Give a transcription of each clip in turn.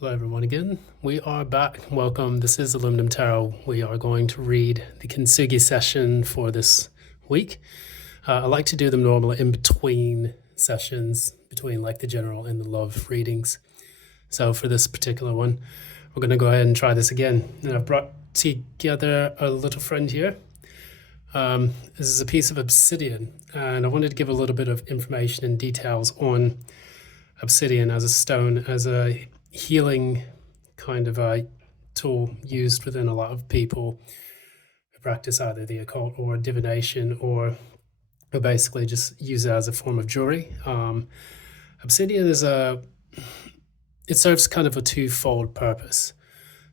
Hello everyone again. We are back. Welcome. This is Aluminum Tarot. We are going to read the Kintsugi session for this week. I like to do them normally in between sessions, between like the general and the love readings. So for this particular one, we're going to go ahead and try this again. And I've brought together a little friend here. This is a piece of obsidian, and I wanted to give a little bit of information and details on obsidian as a stone, as a healing kind of a tool used within a lot of people who practice either the occult or divination, or who basically just use it as a form of jewelry. Obsidian it serves kind of a twofold purpose.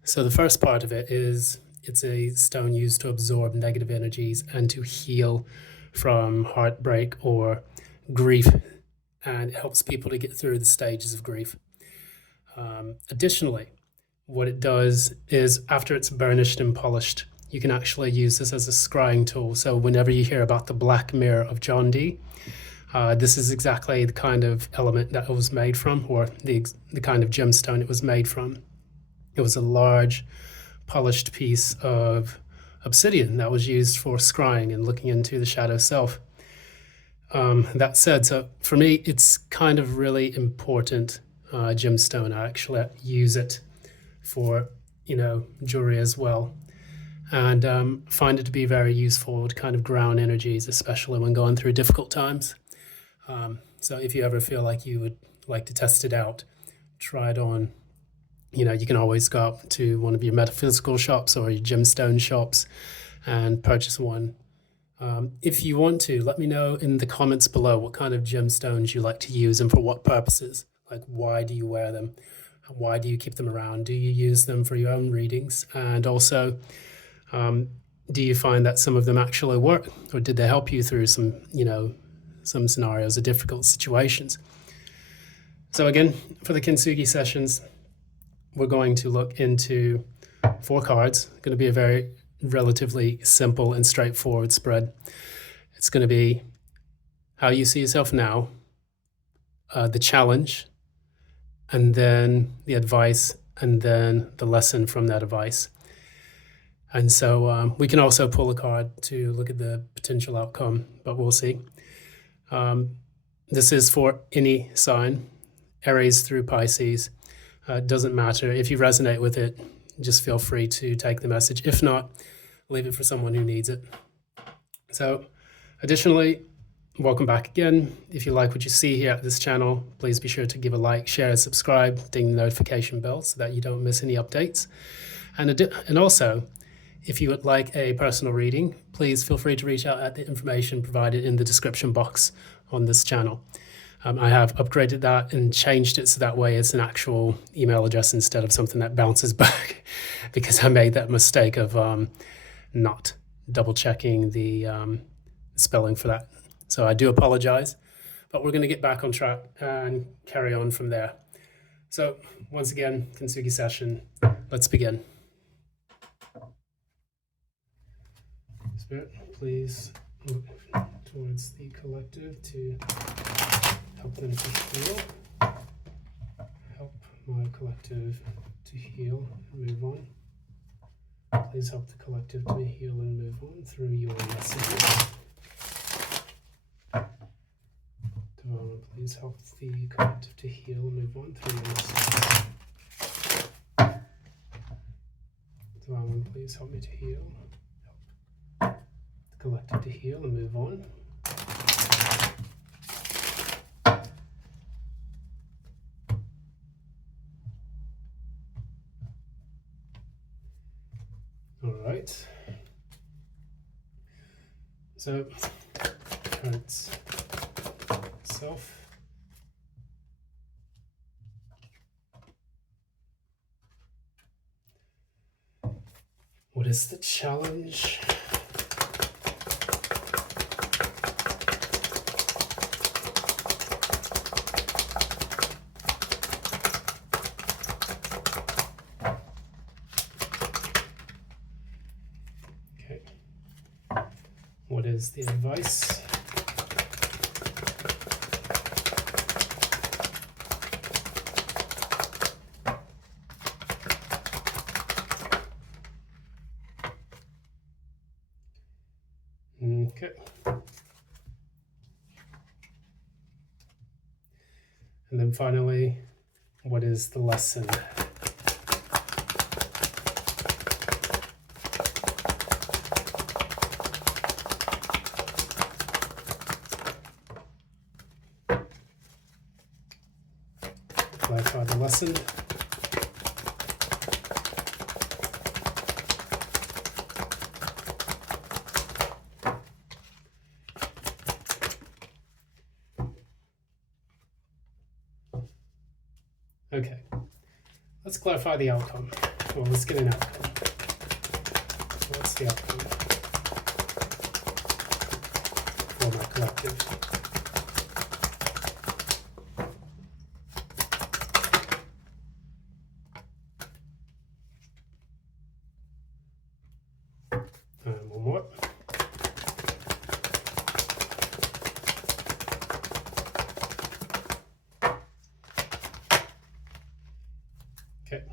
So the first part of it is it's a stone used to absorb negative energies and to heal from heartbreak or grief, and it helps people to get through the stages of grief. Additionally, what it does is after it's burnished and polished, you can actually use this as a scrying tool. So whenever you hear about the Black Mirror of John Dee, this is exactly the kind of element that it was made from, or the kind of gemstone it was made from. It was a large, polished piece of obsidian that was used for scrying and looking into the shadow self. That said, so for me, it's kind of really important gemstone. I actually use it for, jewelry as well, and find it to be very useful to kind of ground energies, especially when going through difficult times. So if you ever feel like you would like to test it out, try it on. You can always go out to one of your metaphysical shops or your gemstone shops and purchase one. If you want to, let me know in the comments below what kind of gemstones you like to use and for what purposes. Like, why do you wear them? Why do you keep them around? Do you use them for your own readings? And also, do you find that some of them actually work, or did they help you through some scenarios or difficult situations? So again, for the Kintsugi sessions, we're going to look into 4 cards. It's going to be a very relatively simple and straightforward spread. It's going to be how you see yourself now, the challenge, and then the advice, and then the lesson from that advice. And so we can also pull a card to look at the potential outcome, but we'll see. This is for any sign, Aries through Pisces. Doesn't matter. If you resonate with it, just feel free to take the message. If not, leave it for someone who needs it. So additionally, welcome back again. If you like what you see here at this channel, please be sure to give a like, share, subscribe, ding the notification bell so that you don't miss any updates. And also, if you would like a personal reading, please feel free to reach out at the information provided in the description box on this channel. I have upgraded that and changed it so that way it's an actual email address instead of something that bounces back, because I made that mistake of not double checking the spelling for that. So I do apologize, but we're going to get back on track and carry on from there. So once again, Kintsugi session, let's begin. Spirit, please look towards the collective to help them to heal. Help my collective to heal and move on. Please help the collective to heal and move on through your messages. Divine, please help the collective to heal and move on through your messages. Divine, please help me to heal. Help the collective to heal and move on. All right. So, cards itself. What is the challenge? Okay. What is the advice? Okay. And then finally, what is the lesson? Clarify the lesson. Okay, let's clarify the outcome. Well, let's get an outcome. What's the outcome for my collective? And one more. Okay.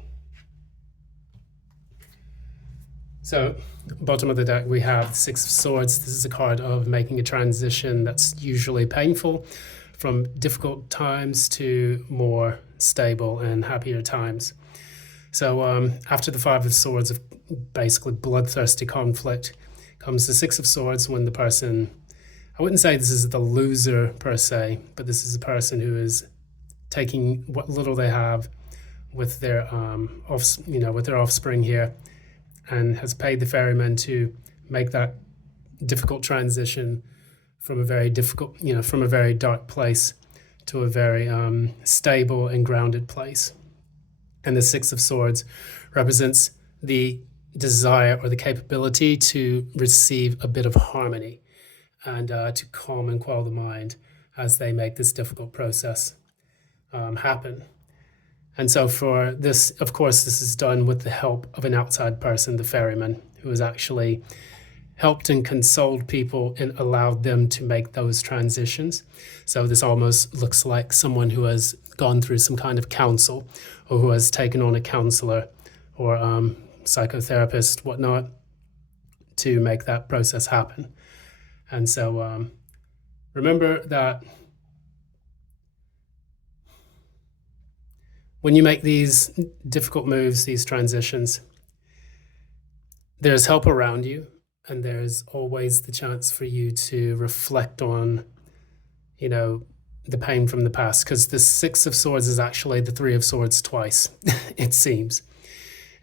So, bottom of the deck, we have the Six of Swords. This is a card of making a transition that's usually painful from difficult times to more stable and happier times. So after the Five of Swords of basically bloodthirsty conflict comes the Six of Swords, when the person, I wouldn't say this is the loser per se, but this is a person who is taking what little they have with their with their offspring here, and has paid the ferryman to make that difficult transition from a very difficult, from a very dark place to a very stable and grounded place. And the Six of Swords represents the desire or the capability to receive a bit of harmony and to calm and quell the mind as they make this difficult process happen. And so for this, of course, this is done with the help of an outside person, the ferryman, who has actually helped and consoled people and allowed them to make those transitions. So this almost looks like someone who has gone through some kind of counsel, or who has taken on a counselor or psychotherapist, whatnot, to make that process happen. And so remember that when you make these difficult moves, these transitions, there's help around you, and there's always the chance for you to reflect on, the pain from the past, because the Six of Swords is actually the Three of Swords twice, it seems.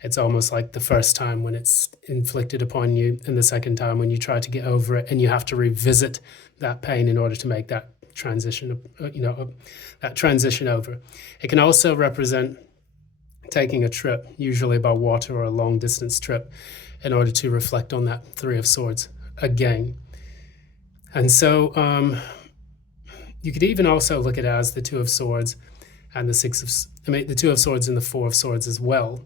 It's almost like the first time when it's inflicted upon you, and the second time when you try to get over it, and you have to revisit that pain in order to make that transition, that transition over. It can also represent taking a trip, usually by water or a long distance trip, in order to reflect on that Three of Swords again. And so you could even also look at it as the Two of Swords and the Two of Swords and the Four of Swords as well.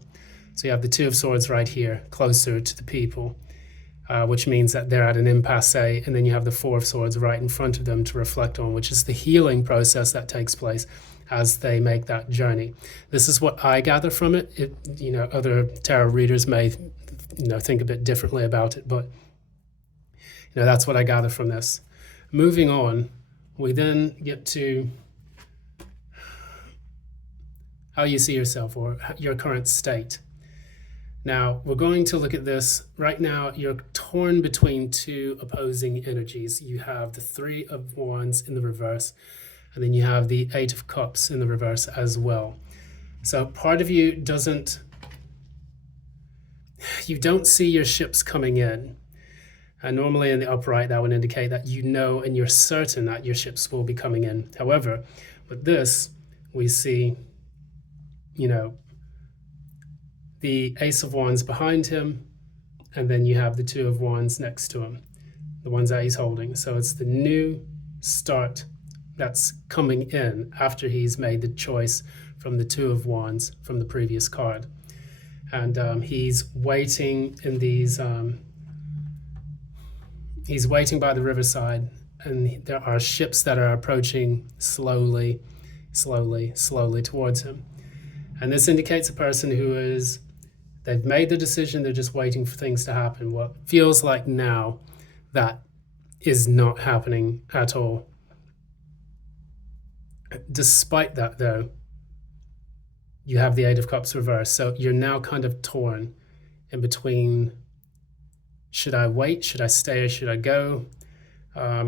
So you have the Two of Swords right here, closer to the people, which means that they're at an impasse, and then you have the Four of Swords right in front of them to reflect on, which is the healing process that takes place as they make that journey. This is what I gather from it. Other tarot readers may, think a bit differently about it, but that's what I gather from this. Moving on, we then get to how you see yourself, or your current state. Now, we're going to look at this. Right now, you're torn between two opposing energies. You have the Three of Wands in the reverse, and then you have the Eight of Cups in the reverse as well. So part of you you don't see your ships coming in. And normally in the upright, that would indicate that and you're certain that your ships will be coming in. However, with this, we see, the Ace of Wands behind him, and then you have the Two of Wands next to him, the ones that he's holding. So it's the new start that's coming in after he's made the choice from the Two of Wands from the previous card. And he's waiting in these, he's waiting by the riverside, and there are ships that are approaching slowly towards him. And this indicates a person who they've made the decision, they're just waiting for things to happen. Well, it feels like now that is not happening at all. Despite that, though, you have the Eight of Cups reversed. So you're now kind of torn in between, should I wait? Should I stay or should I go?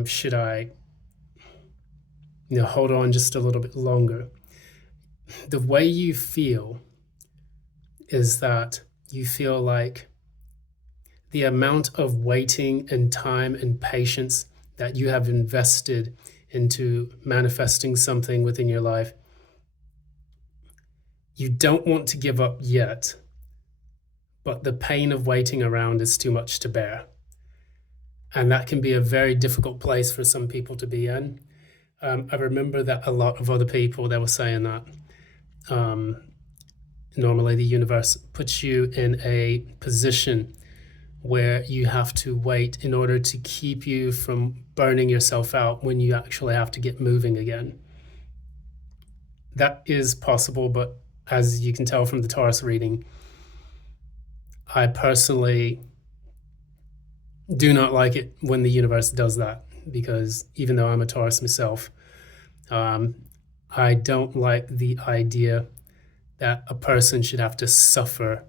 Should I hold on just a little bit longer? The way you feel is that you feel like the amount of waiting and time and patience that you have invested into manifesting something within your life, you don't want to give up yet, but the pain of waiting around is too much to bear. And that can be a very difficult place for some people to be in. I remember that a lot of other people, they were saying that normally the universe puts you in a position where you have to wait in order to keep you from burning yourself out when you actually have to get moving again. That is possible, but as you can tell from the Taurus reading, I personally do not like it when the universe does that, because even though I'm a Taurus myself, I don't like the idea that a person should have to suffer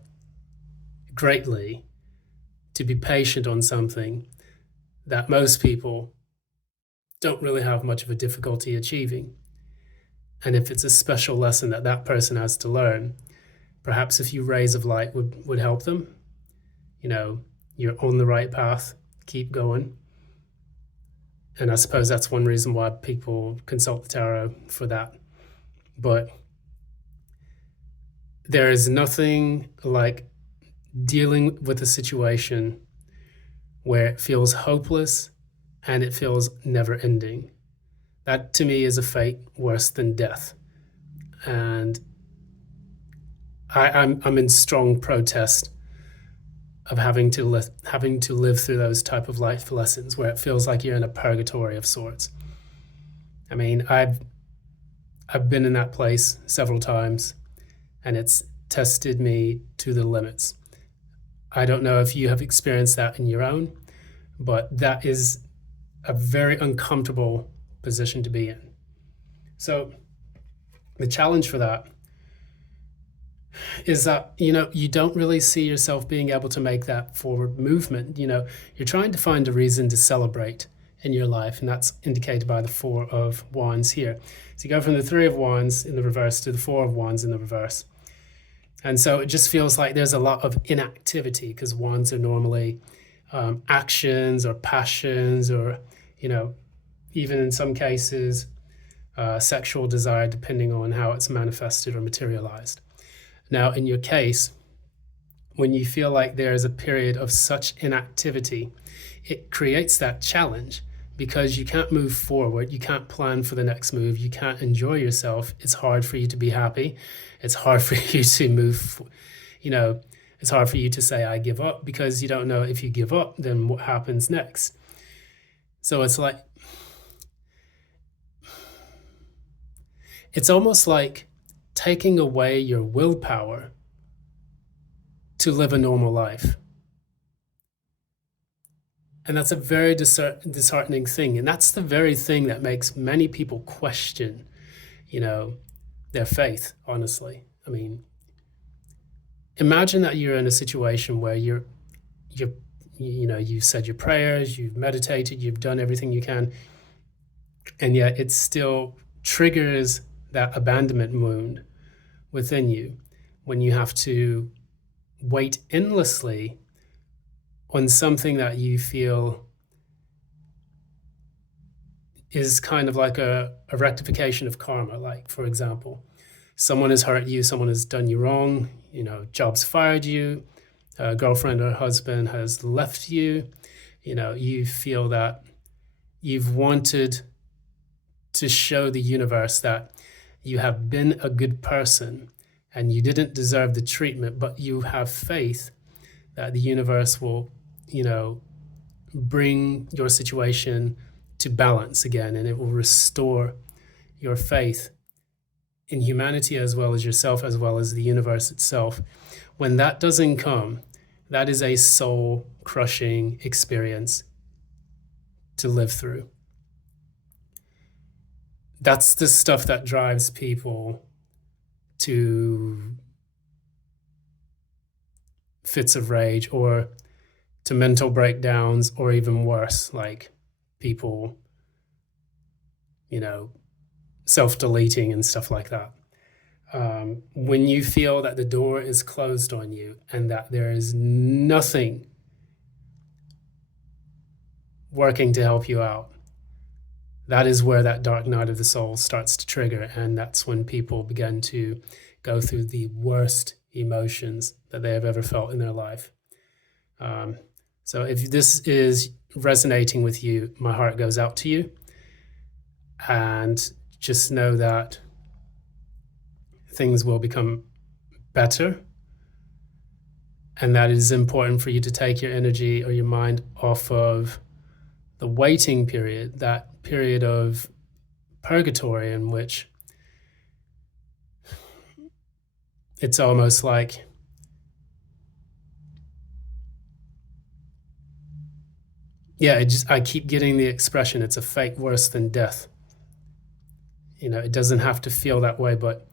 greatly to be patient on something that most people don't really have much of a difficulty achieving. And if it's a special lesson that that person has to learn, perhaps a few rays of light would help them. You're on the right path, keep going. And I suppose that's one reason why people consult the tarot for that. But there is nothing like dealing with a situation where it feels hopeless and it feels never ending. That to me is a fate worse than death. And I'm in strong protest of having to live through those type of life lessons where it feels like you're in a purgatory of sorts. I mean, I've been in that place several times, and it's tested me to the limits. I don't know if you have experienced that in your own, but that is a very uncomfortable position to be in. So the challenge for that is that, you don't really see yourself being able to make that forward movement. You're trying to find a reason to celebrate in your life, and that's indicated by the Four of Wands here. So you go from the Three of Wands in the reverse to the Four of Wands in the reverse. And so it just feels like there's a lot of inactivity, because wands are normally actions or passions, or, even in some cases, sexual desire, depending on how it's manifested or materialized. Now, in your case, when you feel like there is a period of such inactivity, it creates that challenge, because you can't move forward, you can't plan for the next move, you can't enjoy yourself. It's hard for you to be happy. It's hard for you to move, it's hard for you to say, I give up, because you don't know if you give up, then what happens next. So it's almost like taking away your willpower to live a normal life. And that's a very disheartening thing. And that's the very thing that makes many people question, their faith, honestly. I mean, imagine that you're in a situation where you've said your prayers, you've meditated, you've done everything you can, and yet it still triggers that abandonment wound within you when you have to wait endlessly on something that you feel is kind of like a rectification of karma. Like, for example, someone has hurt you, someone has done you wrong, job's fired you, a girlfriend or husband has left you, you feel that you've wanted to show the universe that you have been a good person and you didn't deserve the treatment, but you have faith that the universe will, bring your situation to balance again, and it will restore your faith in humanity as well as yourself, as well as the universe itself. When that doesn't come, that is a soul-crushing experience to live through. That's the stuff that drives people to fits of rage or to mental breakdowns, or even worse, like people, self-deleting and stuff like that. When you feel that the door is closed on you and that there is nothing working to help you out, that is where that dark night of the soul starts to trigger. And that's when people begin to go through the worst emotions that they have ever felt in their life. So if this is resonating with you, my heart goes out to you. And just know that things will become better. And that it is important for you to take your energy or your mind off of the waiting period, that period of purgatory in which it's almost like I keep getting the expression, it's a fate worse than death. It doesn't have to feel that way, but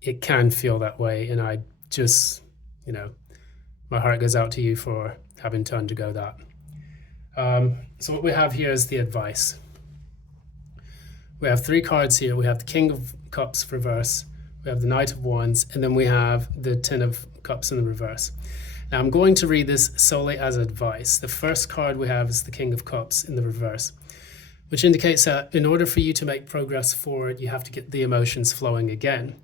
it can feel that way. And I just, my heart goes out to you for having to undergo that. So what we have here is the advice. We have 3 cards here. We have the King of Cups reverse, we have the Knight of Wands, and then we have the Ten of Cups in the reverse. Now I'm going to read this solely as advice. The first card we have is the King of Cups in the reverse, which indicates that in order for you to make progress forward, you have to get the emotions flowing again.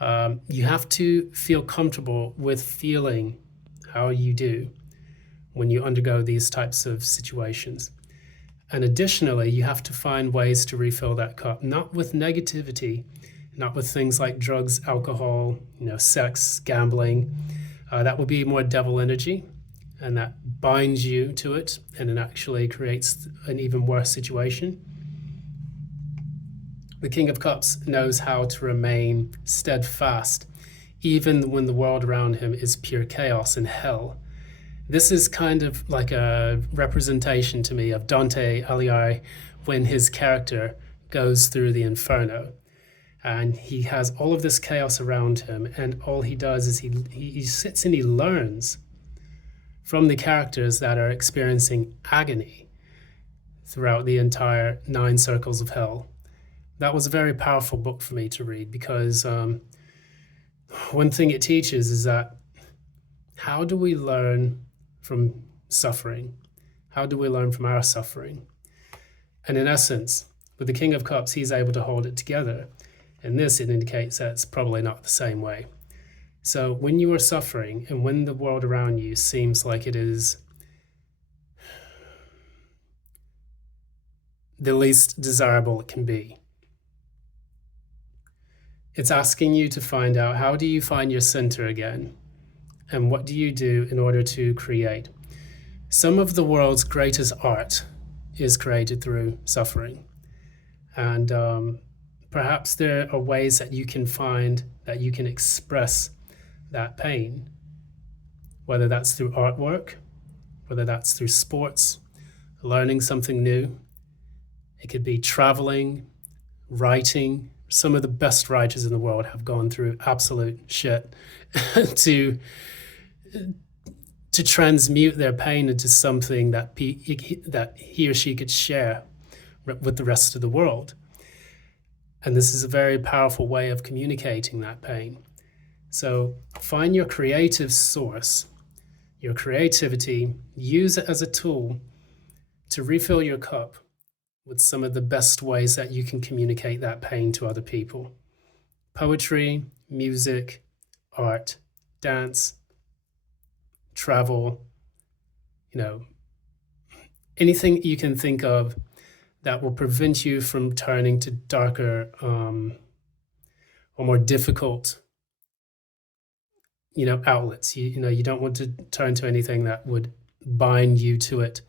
You have to feel comfortable with feeling how you do when you undergo these types of situations. And additionally, you have to find ways to refill that cup, not with negativity, not with things like drugs, alcohol, sex, gambling. That would be more devil energy, and that binds you to it, and it actually creates an even worse situation. The King of Cups knows how to remain steadfast, even when the world around him is pure chaos and hell. This is kind of like a representation to me of Dante Alighieri when his character goes through the Inferno. And he has all of this chaos around him, and all he does is he sits and he learns from the characters that are experiencing agony throughout the entire 9 circles of hell. That was a very powerful book for me to read, because one thing it teaches is that how do we learn from suffering? How do we learn from our suffering? And in essence, with the King of Cups, he's able to hold it together. And this, it indicates that it's probably not the same way. So when you are suffering and when the world around you seems like it is the least desirable it can be, it's asking you to find out, how do you find your center again? And what do you do in order to create? Some of the world's greatest art is created through suffering. And perhaps there are ways that you can find that you can express that pain, whether that's through artwork, whether that's through sports, learning something new. It could be traveling, writing. Some of the best writers in the world have gone through absolute shit to transmute their pain into something that he or she could share with the rest of the world. And this is a very powerful way of communicating that pain. So find your creative source, your creativity, use it as a tool to refill your cup with some of the best ways that you can communicate that pain to other people. Poetry, music, art, dance, travel, anything you can think of that will prevent you from turning to darker or more difficult, outlets. You don't want to turn to anything that would bind you to it,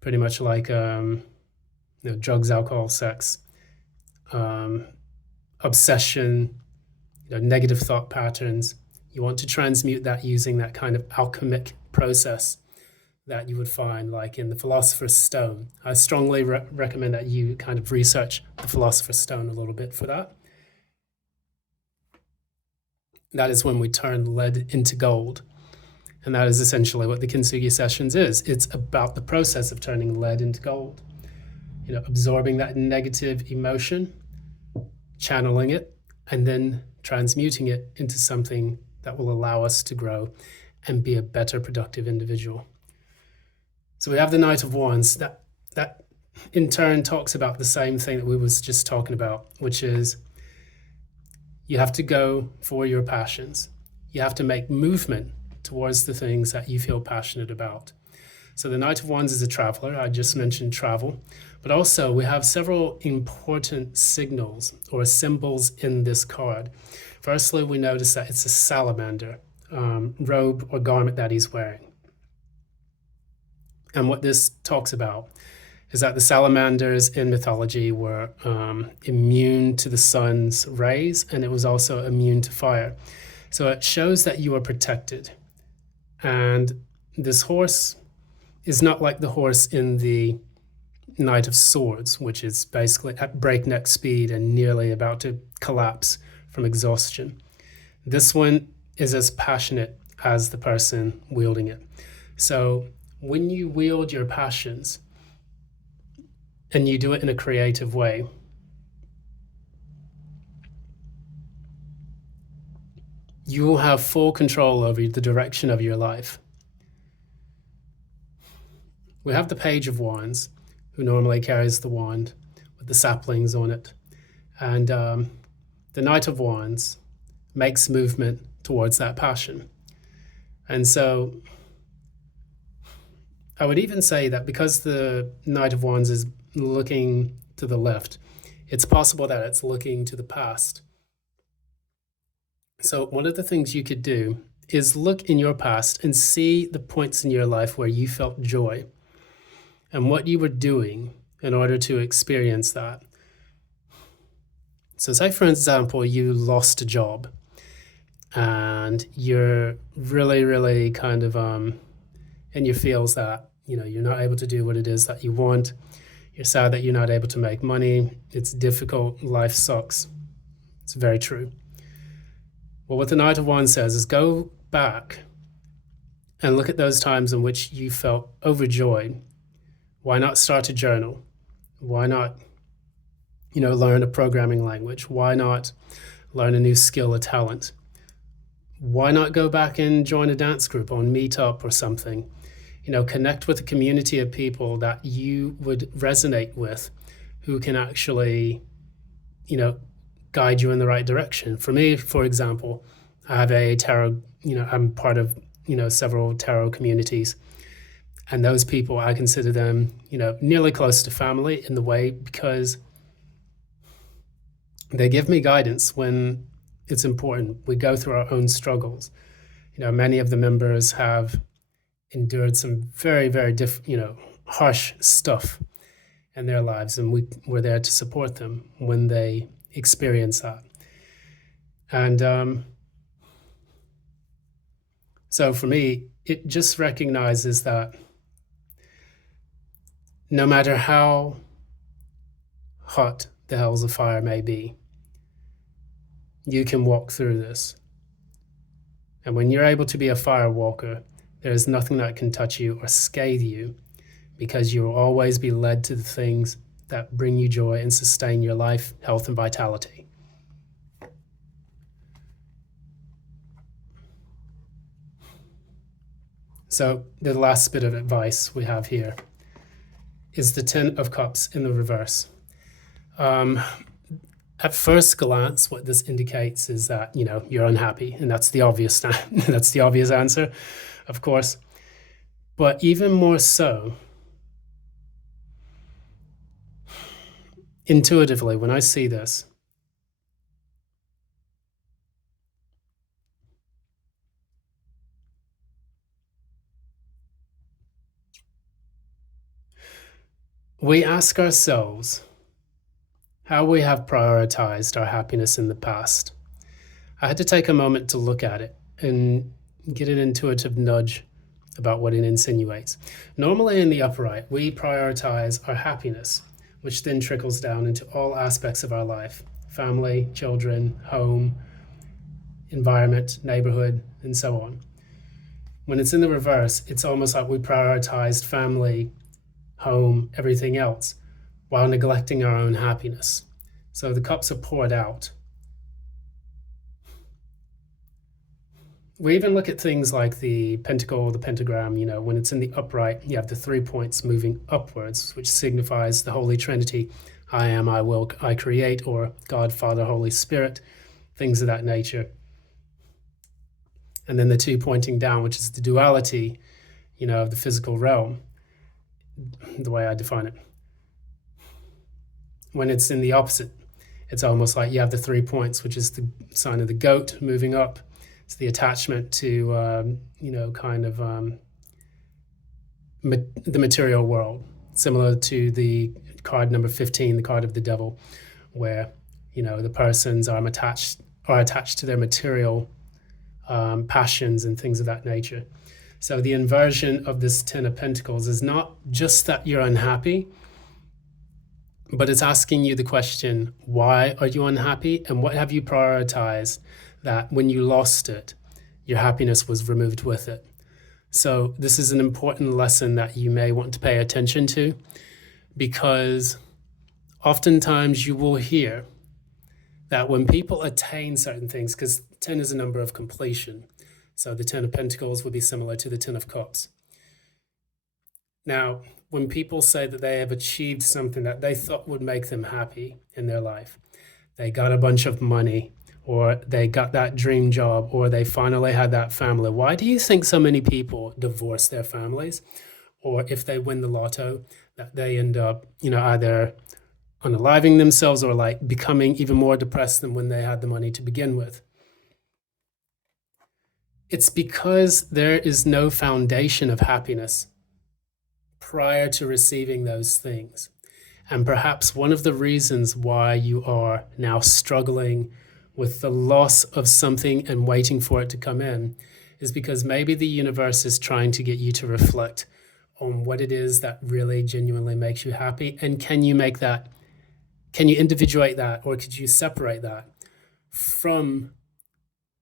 pretty much like drugs, alcohol, sex, obsession, negative thought patterns. You want to transmute that using that kind of alchemic process that you would find like in the Philosopher's Stone. I strongly recommend that you kind of research the Philosopher's Stone a little bit for that. That is when we turn lead into gold. And that is essentially what the Kintsugi sessions is. It's about the process of turning lead into gold. Absorbing that negative emotion, channeling it, and then transmuting it into something that will allow us to grow and be a better productive individual. So we have the Knight of Wands that in turn talks about the same thing that we was just talking about, which is you have to go for your passions. You have to make movement towards the things that you feel passionate about. So the Knight of Wands is a traveler. I just mentioned travel. But also we have several important signals or symbols in this card. Firstly, we notice that it's a salamander robe or garment that he's wearing. And what this talks about is that the salamanders in mythology were immune to the sun's rays, and it was also immune to fire. So it shows that you are protected. And this horse is not like the horse in the Knight of Swords, which is basically at breakneck speed and nearly about to collapse from exhaustion. This one is as passionate as the person wielding it. So when you wield your passions and you do it in a creative way, you will have full control over the direction of your life. We have the Page of Wands, who normally carries the wand with the saplings on it. And the Knight of Wands makes movement towards that passion. And so I would even say that because the Knight of Wands is looking to the left, it's possible that it's looking to the past. So one of the things you could do is look in your past and see the points in your life where you felt joy and what you were doing in order to experience that. So say, for example, you lost a job and you're really, really kind of in your feels that, you're not able to do what it is that you want. You're sad that you're not able to make money. It's difficult. Life sucks. It's very true. Well, what the Knight of Wands says is go back and look at those times in which you felt overjoyed. Why not start a journal? Why not, learn a programming language? Why not learn a new skill or talent? Why not go back and join a dance group on Meetup or something? Connect with a community of people that you would resonate with, who can actually, guide you in the right direction. For me, for example, I have a tarot, I'm part of, several tarot communities. And those people, I consider them, nearly close to family in the way, because they give me guidance when it's important. We go through our own struggles. Many of the members have endured some very, very harsh stuff in their lives, and we're there to support them when they experience that. And so for me, it just recognizes that no matter how hot the hells of fire may be, you can walk through this. And when you're able to be a fire walker, there is nothing that can touch you or scathe you, because you will always be led to the things that bring you joy and sustain your life, health, and vitality. So the last bit of advice we have here is the Ten of Cups in the reverse. At first glance, what this indicates is that, you're unhappy, and that's the obvious that's the obvious answer, of course. But even more so, intuitively, when I see this, we ask ourselves how we have prioritized our happiness in the past. I had to take a moment to look at it and get an intuitive nudge about what it insinuates. Normally in the upright, we prioritize our happiness, which then trickles down into all aspects of our life: family, children, home, environment, neighborhood, and so on. When it's in the reverse, it's almost like we prioritized family, home, everything else, while neglecting our own happiness. So the cups are poured out. We even look at things like the pentacle, the pentagram. When it's in the upright, you have the 3 points moving upwards, which signifies the Holy Trinity: I am, I will, I create, or God, Father, Holy Spirit, things of that nature. And then the 2 pointing down, which is the duality, of the physical realm, the way I define it. When it's in the opposite, it's almost like you have the 3 points, which is the sign of the goat moving up. It's the attachment to, the material world, similar to the card number 15, the card of the devil, where, the persons are attached to their material passions and things of that nature. So the inversion of this 10 of Pentacles is not just that you're unhappy, but it's asking you the question, why are you unhappy, and what have you prioritized that when you lost it, your happiness was removed with it? So this is an important lesson that you may want to pay attention to, because oftentimes you will hear that when people attain certain things, because 10 is a number of completion, so the 10 of Pentacles would be similar to the 10 of Cups. Now, when people say that they have achieved something that they thought would make them happy in their life, they got a bunch of money, or they got that dream job, or they finally had that family. Why do you think so many people divorce their families? Or if they win the lotto, that they end up, either unaliving themselves or like becoming even more depressed than when they had the money to begin with? It's because there is no foundation of happiness prior to receiving those things. And perhaps one of the reasons why you are now struggling with the loss of something and waiting for it to come in is because maybe the universe is trying to get you to reflect on what it is that really genuinely makes you happy. And can you individuate that, or could you separate that from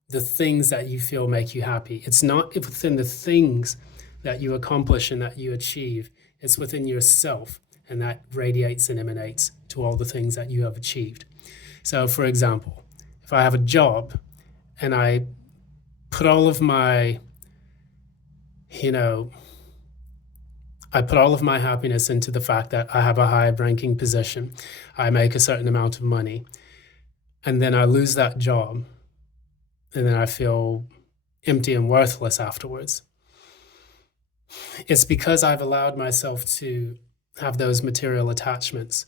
the things that you feel make you happy? It's not within the things that you accomplish and that you achieve. It's within yourself, and that radiates and emanates to all the things that you have achieved. So, for example, if I have a job and I put all of my, happiness into the fact that I have a high ranking position, I make a certain amount of money, and then I lose that job, and then I feel empty and worthless afterwards. It's because I've allowed myself to have those material attachments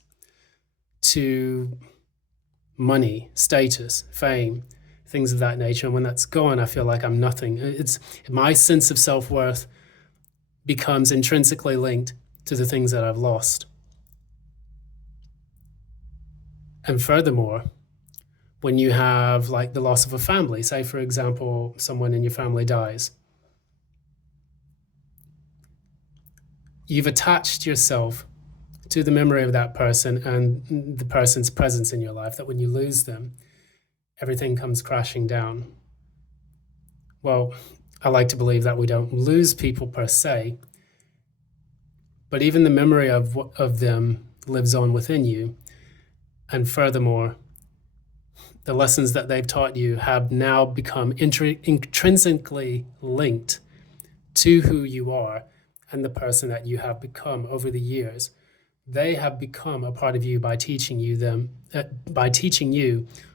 to money, status, fame, things of that nature. And when that's gone, I feel like I'm nothing. It's my sense of self-worth becomes intrinsically linked to the things that I've lost. And furthermore, when you have like the loss of a family, say for example, someone in your family dies, you've attached yourself to the memory of that person and the person's presence in your life, that when you lose them, everything comes crashing down. Well, I like to believe that we don't lose people per se, but even the memory of them lives on within you. And furthermore, the lessons that they've taught you have now become intrinsically linked to who you are and the person that you have become over the years. They have become a part of you by teaching you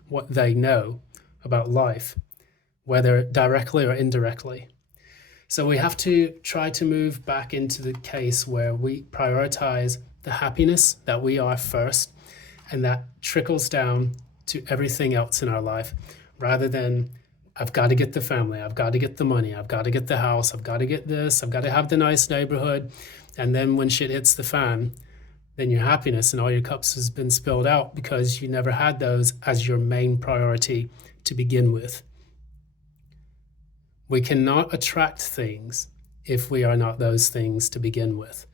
what they know about life, whether directly or indirectly. So we have to try to move back into the case where we prioritize the happiness that we are first, and that trickles down to everything else in our life, rather than I've got to get the family, I've got to get the money, I've got to get the house, I've got to get this, I've got to have the nice neighborhood. And then when shit hits the fan, then your happiness and all your cups has been spilled out because you never had those as your main priority to begin with. We cannot attract things if we are not those things to begin with.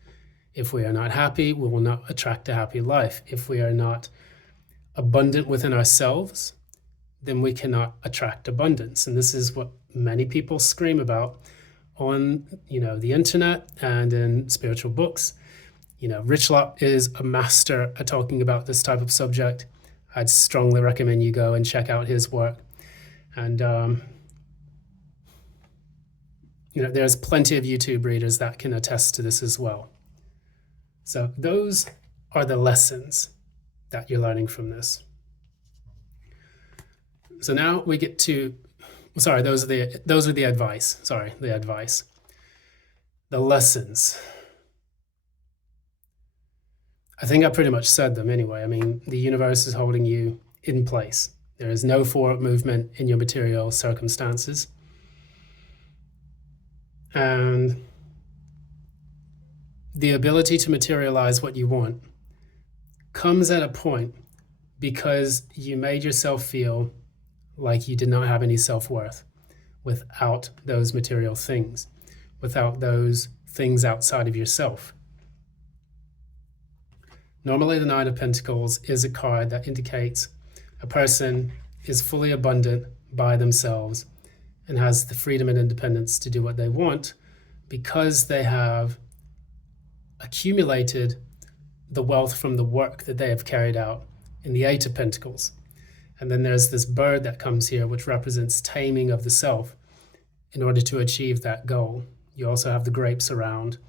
If we are not happy, we will not attract a happy life. If we are not abundant within ourselves, then we cannot attract abundance. And this is what many people scream about on, the internet and in spiritual books. Richlop is a master at talking about this type of subject. I'd strongly recommend you go and check out his work. And there's plenty of YouTube readers that can attest to this as well. So those are the lessons that you're learning from this. So now we get to, those are the advice. The advice. The lessons. I think I pretty much said them anyway. I mean, the universe is holding you in place. There is no forward movement in your material circumstances. And the ability to materialize what you want comes at a point because you made yourself feel like you did not have any self-worth without those material things, without those things outside of yourself. Normally, the Nine of Pentacles is a card that indicates a person is fully abundant by themselves and has the freedom and independence to do what they want because they have accumulated the wealth from the work that they have carried out in the Eight of Pentacles. And then there's this bird that comes here, which represents taming of the self in order to achieve that goal. You also have the grapes around,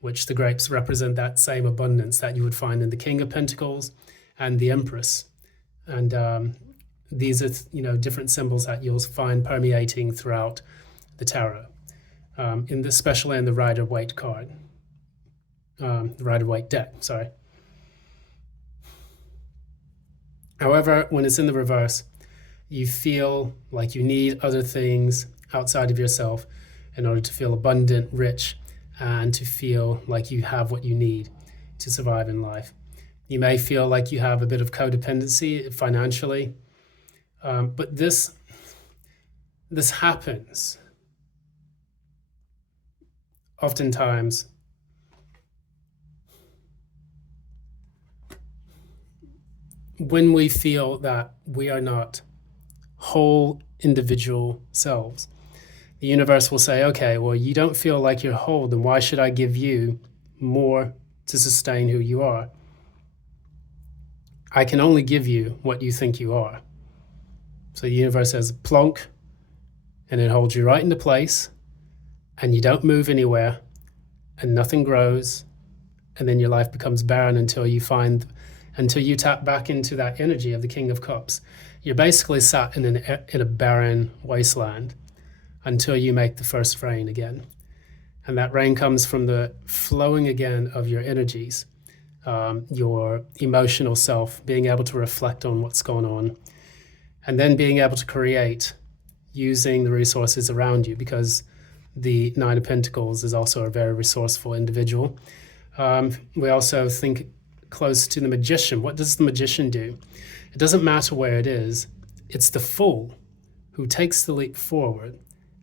which the grapes represent that same abundance that you would find in the King of Pentacles and the Empress. And these are, different symbols that you'll find permeating throughout the tarot, especially in the Rider-Waite card, the Rider-Waite deck, sorry. However, when it's in the reverse, you feel like you need other things outside of yourself in order to feel abundant, rich, and to feel like you have what you need to survive in life. You may feel like you have a bit of codependency financially, but this happens oftentimes when we feel that we are not whole individual selves. The universe will say, okay, well, you don't feel like you're whole, then why should I give you more to sustain who you are? I can only give you what you think you are. So the universe says plonk, and it holds you right into place, and you don't move anywhere, and nothing grows, and then your life becomes barren until you tap back into that energy of the King of Cups. You're basically sat in a barren wasteland until you make the first rain again. And that rain comes from the flowing again of your energies, your emotional self, being able to reflect on what's going on, and then being able to create using the resources around you, because the Nine of Pentacles is also a very resourceful individual. We also think close to the Magician. What does the Magician do? It doesn't matter where it is. It's the Fool who takes the leap forward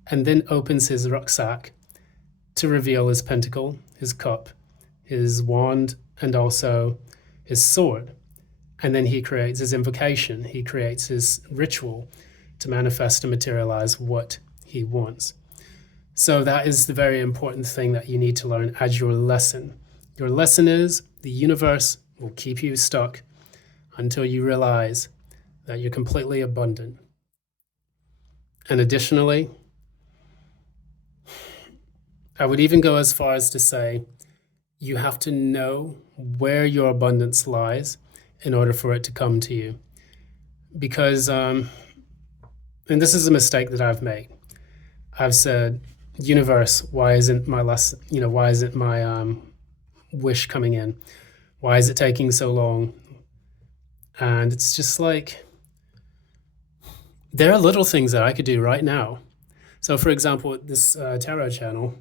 and then opens his rucksack to reveal his pentacle, his cup, his wand, and also his sword. And then he creates his invocation. He creates his ritual to manifest and materialize what he wants. So that is the very important thing that you need to learn as your lesson. Your lesson is the universe will keep you stuck until you realize that you're completely abundant. And additionally, I would even go as far as to say you have to know where your abundance lies in order for it to come to you. Because, and this is a mistake that I've made. I've said, universe, why isn't my lesson, why isn't my wish coming in? Why is it taking so long? And it's just like, there are little things that I could do right now. So for example, this tarot channel,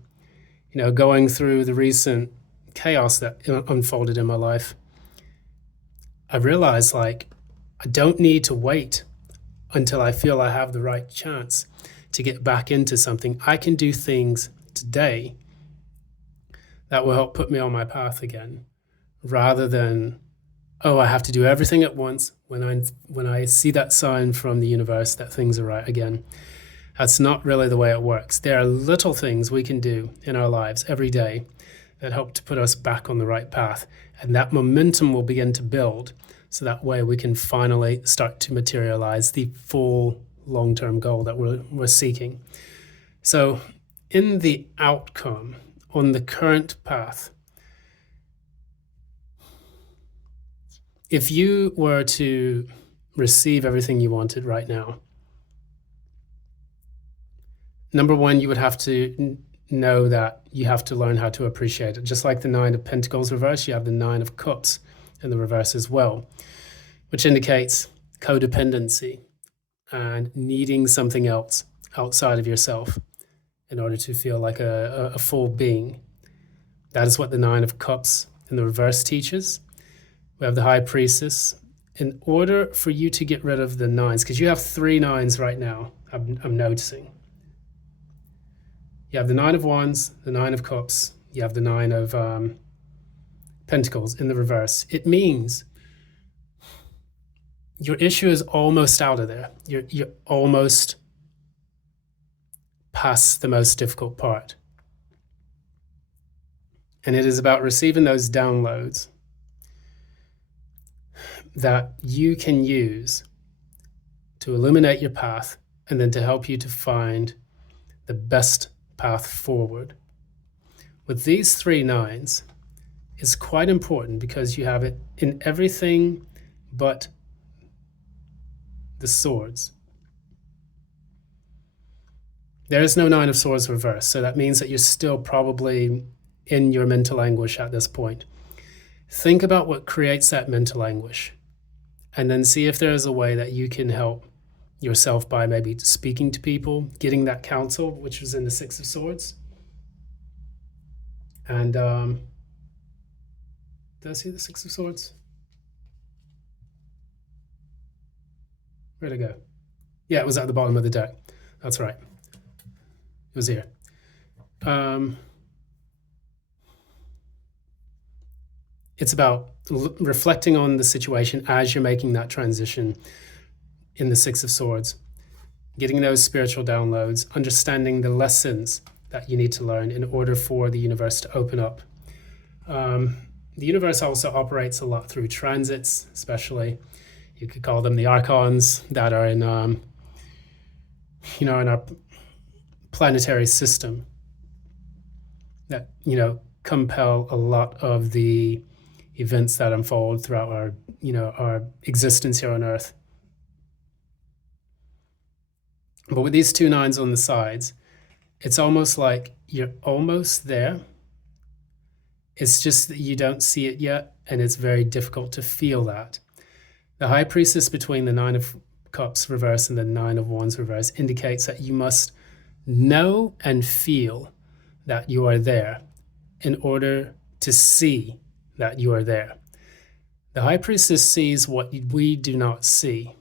going through the recent chaos that unfolded in my life, I realized I don't need to wait until I feel I have the right chance to get back into something. I can do things today that will help put me on my path again, rather than, oh, I have to do everything at once when I see that sign from the universe that things are right again. That's not really the way it works. There are little things we can do in our lives every day that help to put us back on the right path. And that momentum will begin to build. So that way we can finally start to materialize the full long-term goal that we're seeking. So in the outcome, on the current path, if you were to receive everything you wanted right now, number one, you would have to know that you have to learn how to appreciate it. Just like the Nine of Pentacles reverse, you have the Nine of Cups in the reverse as well, which indicates codependency and needing something else outside of yourself in order to feel like a full being. That is what the Nine of Cups in the reverse teaches. We have the High Priestess. In order for you to get rid of the nines, because you have 3 nines right now, I'm noticing. You have the Nine of Wands, the Nine of Cups, you have the Nine of Pentacles in the reverse. It means your issue is almost out of there. You're almost past the most difficult part. And it is about receiving those downloads that you can use to illuminate your path and then to help you to find the best path forward. With these 3 nines, it's quite important because you have it in everything but the swords. There is no Nine of Swords reverse, so that means that you're still probably in your mental anguish at this point. Think about what creates that mental anguish, and then see if there is a way that you can help yourself by maybe speaking to people, getting that counsel, which was in the Six of Swords. And did I see the Six of Swords? Where'd it go? Yeah, it was at the bottom of the deck. That's right. It was here. It's about reflecting on the situation as you're making that transition in the Six of Swords, getting those spiritual downloads, understanding the lessons that you need to learn in order for the universe to open up. The universe also operates a lot through transits, especially. You could call them the archons that are in, in our planetary system that, compel a lot of the events that unfold throughout our existence here on Earth. But with these 2 nines on the sides, it's almost like you're almost there. It's just that you don't see it yet, and it's very difficult to feel that. The High Priestess between the Nine of Cups reverse and the Nine of Wands reverse indicates that you must know and feel that you are there in order to see that you are there. The High Priestess sees what we do not see.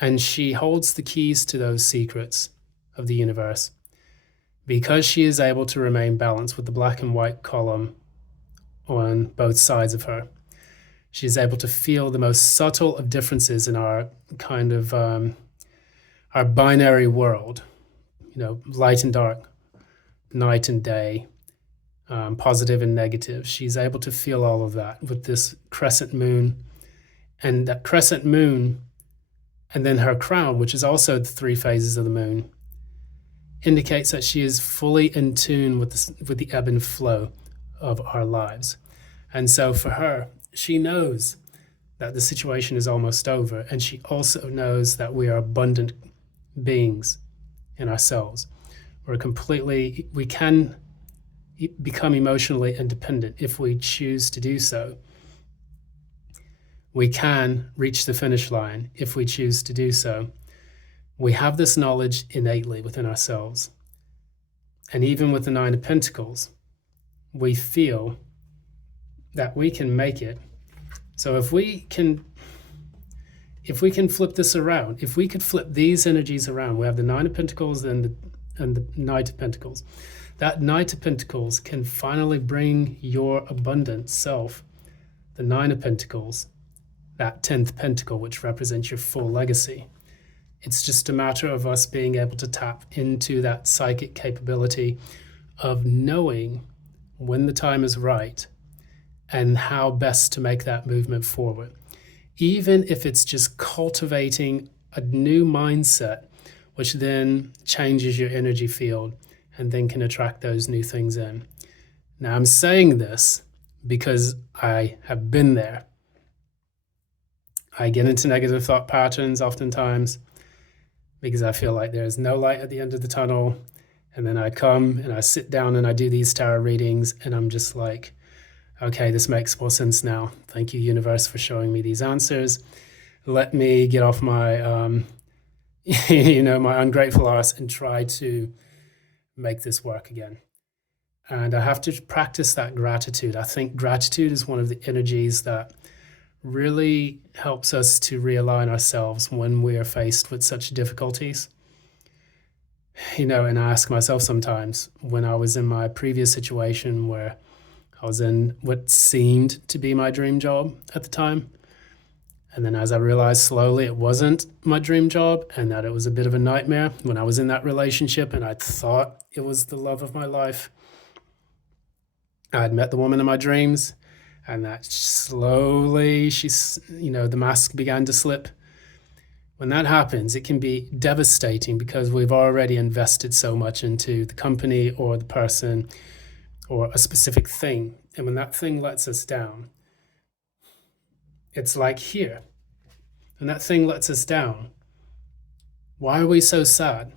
And she holds the keys to those secrets of the universe because she is able to remain balanced with the black and white column on both sides of her. She is able to feel the most subtle of differences in our kind of our binary world, light and dark, night and day, positive and negative. She's able to feel all of that with this crescent moon. And that crescent moon, and then her crown, which is also the 3 phases of the moon, indicates that she is fully in tune with the ebb and flow of our lives. And so for her, she knows that the situation is almost over, and she also knows that we are abundant beings in ourselves. We can become emotionally independent if we choose to do so. We can reach the finish line if we choose to do so. We have this knowledge innately within ourselves. And even with the Nine of Pentacles, we feel that we can make it. So if we can flip this around, if we could flip these energies around, we have the Nine of Pentacles and and the Knight of Pentacles. That Knight of Pentacles can finally bring your abundant self. The Nine of Pentacles, that 10th pentacle, which represents your full legacy. It's just a matter of us being able to tap into that psychic capability of knowing when the time is right and how best to make that movement forward. Even if it's just cultivating a new mindset, which then changes your energy field and then can attract those new things in. Now, I'm saying this because I have been there. I get into negative thought patterns oftentimes because I feel like there's no light at the end of the tunnel. And then I come and I sit down and I do these tarot readings and I'm just like, okay, this makes more sense now. Thank you, universe, for showing me these answers. Let me get off my, my ungrateful arse and try to make this work again. And I have to practice that gratitude. I think gratitude is one of the energies that really helps us to realign ourselves when we are faced with such difficulties. And I ask myself sometimes, when I was in my previous situation where I was in what seemed to be my dream job at the time, and then as I realized slowly it wasn't my dream job and that it was a bit of a nightmare, when I was in that relationship and I thought it was the love of my life, I had met the woman of my dreams, and that slowly the mask began to slip. When that happens, it can be devastating because we've already invested so much into the company or the person or a specific thing. And when that thing lets us down, it's like here. And that thing lets us down. Why are we so sad?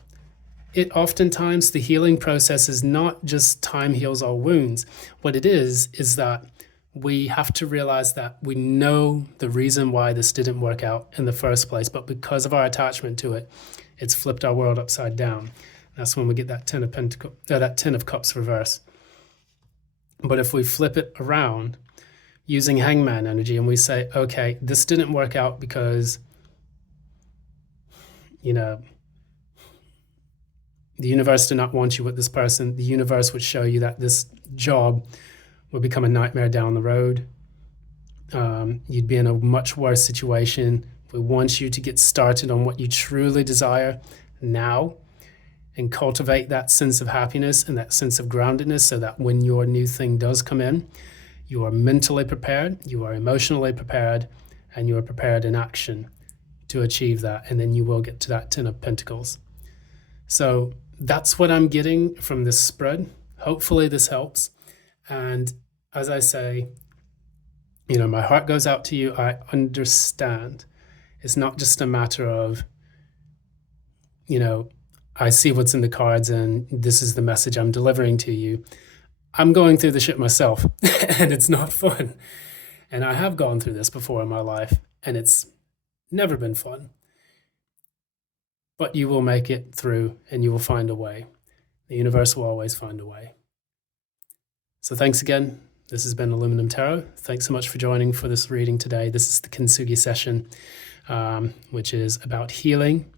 Oftentimes the healing process is not just time heals all wounds. What it is that we have to realize that we know the reason why this didn't work out in the first place, but because of our attachment to it, it's flipped our world upside down. That's when we get that 10 of Cups reverse. But if we flip it around using Hangman energy and we say, okay, this didn't work out because, the universe did not want you with this person. The universe would show you that this job would become a nightmare down the road. You'd be in a much worse situation. We want you to get started on what you truly desire now and cultivate that sense of happiness and that sense of groundedness so that when your new thing does come in, you are mentally prepared, you are emotionally prepared, and you are prepared in action to achieve that. And then you will get to that 10 of Pentacles. So that's what I'm getting from this spread. Hopefully this helps. And as I say, my heart goes out to you. I understand. It's not just a matter of, I see what's in the cards and this is the message I'm delivering to you. I'm going through the shit myself and it's not fun. And I have gone through this before in my life and it's never been fun. But you will make it through and you will find a way. The universe will always find a way. So thanks again. This has been Aluminum Tarot. Thanks so much for joining for this reading today. This is the Kintsugi session, which is about healing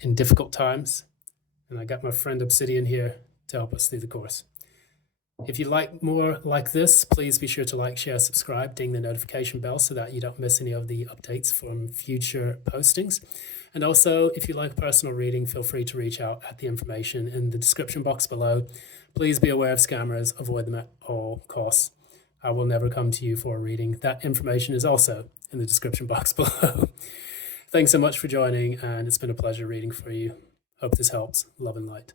in difficult times. And I got my friend Obsidian here to help us through the course. If you like more like this, please be sure to like, share, subscribe, ding the notification bell so that you don't miss any of the updates from future postings. And also, if you like a personal reading, feel free to reach out at the information in the description box below. Please be aware of scammers, avoid them at all costs. I will never come to you for a reading. That information is also in the description box below. Thanks so much for joining, and it's been a pleasure reading for you. Hope this helps. Love and light.